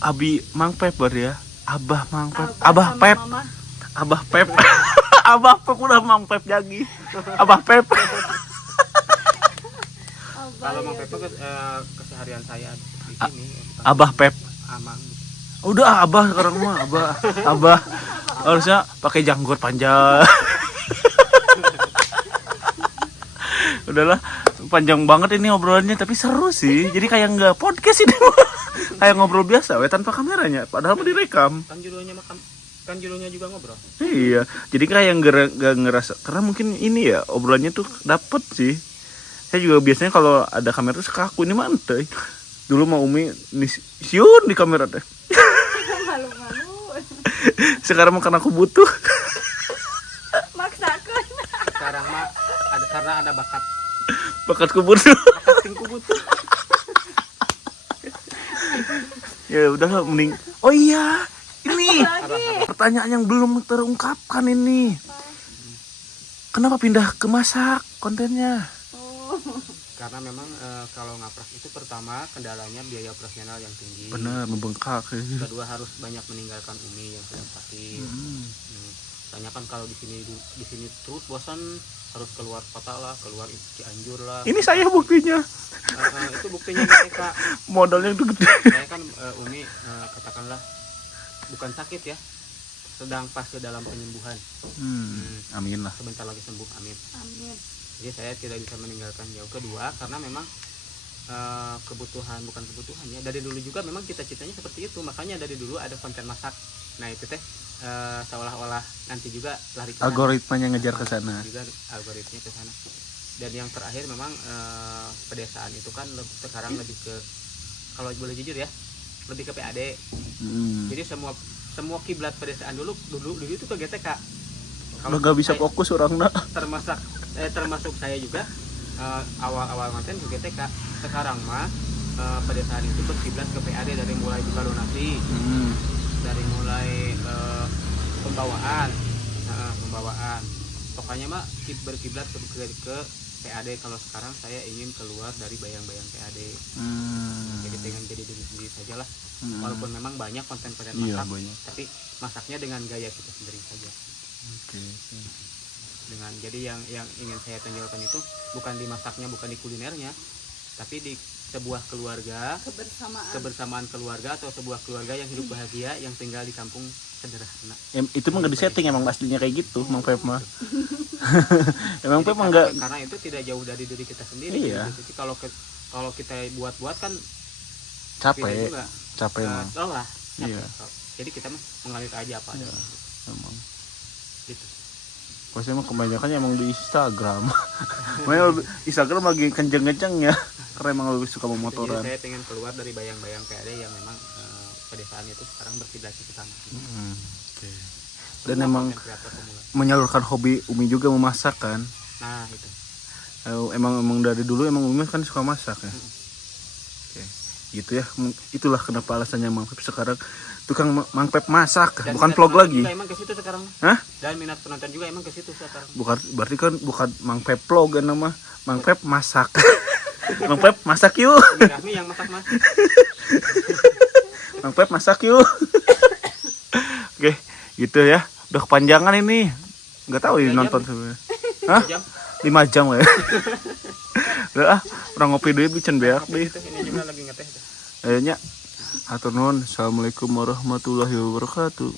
Abi Mang Pep berarti ya. Abah Mang Pep. Abah Abah sama Pep. Mama. Abah Pep. Abah Pep udah Mang Pep lagi. Abah Pep. Kalau Mang ya, Pep keseharian saya di sini. Abah Pep. Amang. Udah Abah sekarang mah Abah. Harusnya pakai janggut panjang. Udahlah, panjang banget ini obrolannya tapi seru sih. Jadi kayak nggak podcast ini. Kayak ngobrol biasa tanpa kameranya, padahal mau direkam. Kan judulnya juga ngobrol. Iya, jadi kayak nggak ngerasa karena mungkin ini ya obrolannya tuh dapet sih. Saya juga biasanya kalau ada kamera tuh kaku ini mantai. Dulu mau Umi siun di kamera teh. Malu-malu. Sekarang mau karena aku butuh. Maksakan. Sekarang mah karena ada Bakatku butuh. bakat tingku butuh. Ya udahlah mending. Oh iya, ini Lagi. pertanyaan yang belum terungkapkan ini. Kenapa pindah ke masak kontennya? Oh. Karena memang kalau ngaprak itu pertama kendalanya biaya operasional yang tinggi. Bener, membengkak. Kedua harus banyak meninggalkan Umi yang sedang sakit. Soalnya kan kalau di sini terus bosan, harus keluar kota lah, keluar Cianjur lah. Ini saya buktinya. Itu buktinya mereka. Modalnya itu gede. Saya kan Umi katakanlah bukan sakit ya, sedang fase dalam penyembuhan. Amin lah. Sebentar lagi sembuh, amin. Amin. Jadi saya tidak bisa meninggalkan jauh. Kedua karena memang kebutuhan, bukan kebutuhan ya, dari dulu juga memang cita-citanya seperti itu, makanya dari dulu ada konten masak. Nah itu teh seolah-olah nanti juga lari ke sana. Algoritmanya ngejar ke sana. Juga algoritmanya ke sana. Dan yang terakhir memang pedesaan itu kan sekarang lebih ke, kalau boleh jujur ya, lebih ke PAD. Jadi semua kiblat pedesaan dulu itu ke GTK. Kalau nggak bisa fokus orang nak. Termasuk saya juga awal konten ke GTK. Sekarang mah pedesaan itu berkiblat ke PAD, dari mulai buka donasi, dari mulai pembawaan, pokoknya mah berkiblat ke PAD. Kalau sekarang saya ingin keluar dari bayang-bayang PAD. Jadi pengen jadi diri sendiri saja lah. Walaupun memang banyak konten-konten masak, banyak. tapi masaknya dengan gaya kita sendiri saja. Dengan jadi yang ingin saya tonjolkan itu bukan di masaknya, bukan di kulinernya, tapi di sebuah keluarga, kebersamaan keluarga, atau sebuah keluarga yang hidup bahagia, yang tinggal di kampung sederhana. Itu mah nggak disetting, emang aslinya kayak gitu, Mang Pep mah. Emang Pep mah nggak. Karena itu tidak jauh dari diri kita sendiri. Iya. Jadi kalau kita buat kan capek mah. Lelah. Iya. Jadi kita mah mengalir aja apa adanya. Emang. Gitu. Pasti emang kebanyakan emang di Instagram. Makanya Instagram lagi kenceng-kencengnya, karena emang lebih suka memotoran. Jadi saya pengen keluar dari bayang-bayang PAD yang memang pedesaan itu sekarang berkiblat ke sana. Dan emang menyalurkan hobi Umi juga memasak kan. Nah itu. Emang dari dulu emang Umi kan suka masak ya. Gitu ya, itulah kenapa alasannya Mang Pep sekarang tukang Mang Pep masak. Dan bukan vlog lagi. Emang ke situ sekarang. Hah? Dan minat penonton juga emang ke situ sekarang. Berarti kan bukan Mang Pep vlog kan nama, Mang Pep masak. Mang Pep masak yuk. Kami yang masak mas. Mang Pep masak yuk. Oke, gitu ya. Udah kepanjangan ini. Enggak tahu ini nonton sebenarnya. Hah? 5 jam ya. Udah orang ngopi dulu bikin beak deh. Ini juga lagi ngeteh. Ayonya. Hatur nuhun. Assalamualaikum warahmatullahi wabarakatuh.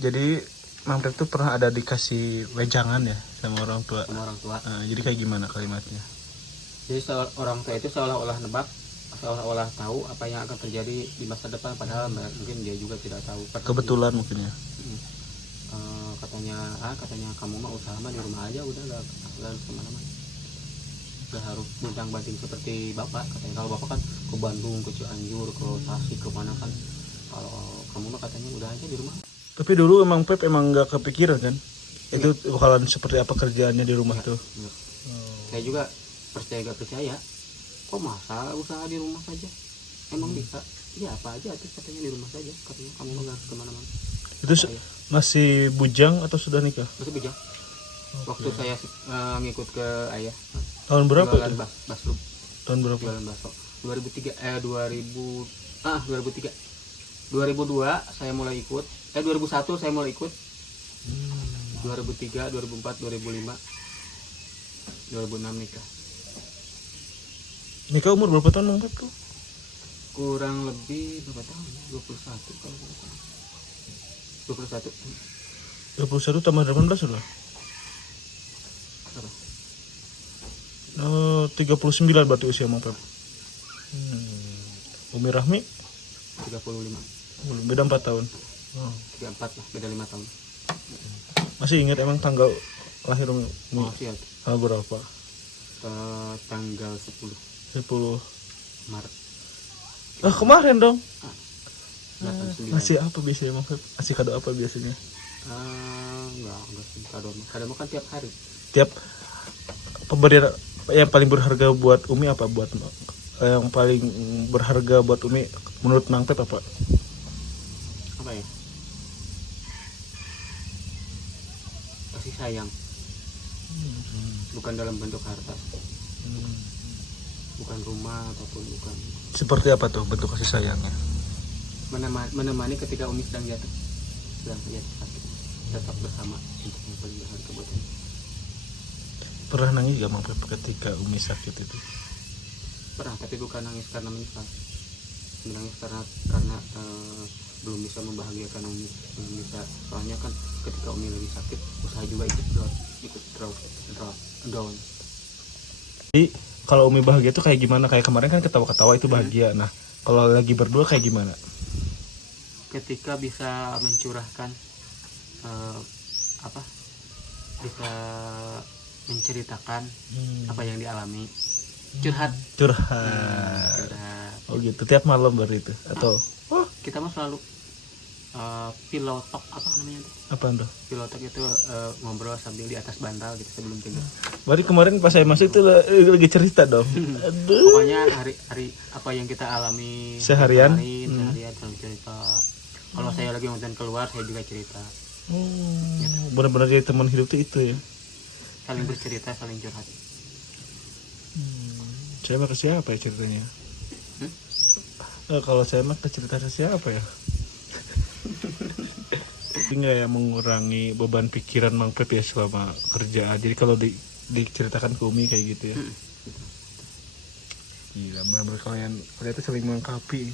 Jadi Mang Pep tuh pernah ada dikasih wejangan ya sama orang tua. Jadi kayak gimana kalimatnya? Jadi orang tua itu seolah-olah nebak, seolah-olah tahu apa yang akan terjadi di masa depan, padahal mungkin dia juga tidak tahu. Kebetulan mungkin ya. Katanya kamu mah usaha mah di rumah aja, udah nggak harus kemana-mana, nggak harus buntang-banting seperti bapak. Katanya kalau bapak kan ke Bandung, ke Cianjur, ke Tasik, ke mana kan. Kalau kamu mah katanya udah aja di rumah. Tapi dulu emang Pep emang nggak kepikiran kan itu bakalan seperti apa kerjaannya di rumah tuh. Saya juga percaya kok masa usaha di rumah saja, emang bisa ya apa aja tuh katanya di rumah saja, katanya kamu nggak harus kemana-mana. Itu masih bujang atau sudah nikah? Masih bujang. Waktu saya ngikut ke ayah. Tahun berapa itu? Basrub. Tahun berapa? Jualan bakso. 2002 saya mulai ikut. 2001 saya mulai ikut. 2003, 2004, 2005, 2006 nikah. Nikah umur berapa tahun Mang Pep tuh? Kurang lebih berapa tahun? 21 kalau tidak salah. 21 tambah 18 udah? Berapa? 39 berarti usia Mang Pep. Umi Rahmi 35. Beda 4 tahun. 34 lah, beda 5 tahun. Masih ingat emang tanggal lahir Umi? Masih ya. Berapa? Tanggal 10 Maret. Kemarin dong. 89. Ngasih apa biasanya Mang Pep? Ngasih kado apa biasanya? Enggak sih kado kan tiap hari. Tiap pemberian yang paling berharga buat Umi apa, buat yang paling berharga buat Umi menurut Mang Pep apa? Apa ya? Kasih sayang. Bukan dalam bentuk harta. Bukan rumah ataupun bukan. Seperti apa tuh bentuk kasih sayangnya? Menemani ketika Umi sedang jatuh, sedang sakit, tetap bersama, untuk yang paling berharga buat Umi. Pernah nangis gak Mang Pep ketika Umi sakit itu? Pernah, tapi bukan nangis karena menyesal. Menangis karena belum bisa membahagiakan Umi, belum bisa. Soalnya kan ketika Umi lagi sakit, usaha juga ikut down. Jadi kalau Umi bahagia tuh kayak gimana? Kayak kemarin kan ketawa-ketawa itu bahagia. Nah, kalau lagi berdua kayak gimana? Ketika bisa mencurahkan apa, bisa menceritakan apa yang dialami, curhat. Curhat. Curhat. Oh gitu, tiap malam berarti itu atau Kita mah selalu pillow talk, apa namanya tuh? apa tuh? Pillow talk itu ngobrol sambil di atas bantal gitu sebelum tidur. Berarti kemarin pas saya masuk itu lagi cerita dong. Aduh. Pokoknya hari apa yang kita alami Seharian? seharian selalu cerita. Kalau saya lagi nonton keluar, saya juga cerita. Benar-benar jadi teman hidup tuh itu ya. Saling bercerita, saling curhat. Saya mah ke siapa ya ceritanya? Kalau saya mah ke cerita ke siapa ya? Nggak ya mengurangi beban pikiran Mang Pep ya selama kerja. Jadi kalau diceritakan ke Umi kayak gitu ya. Gila, benar-benar kalian tuh saling melengkapi.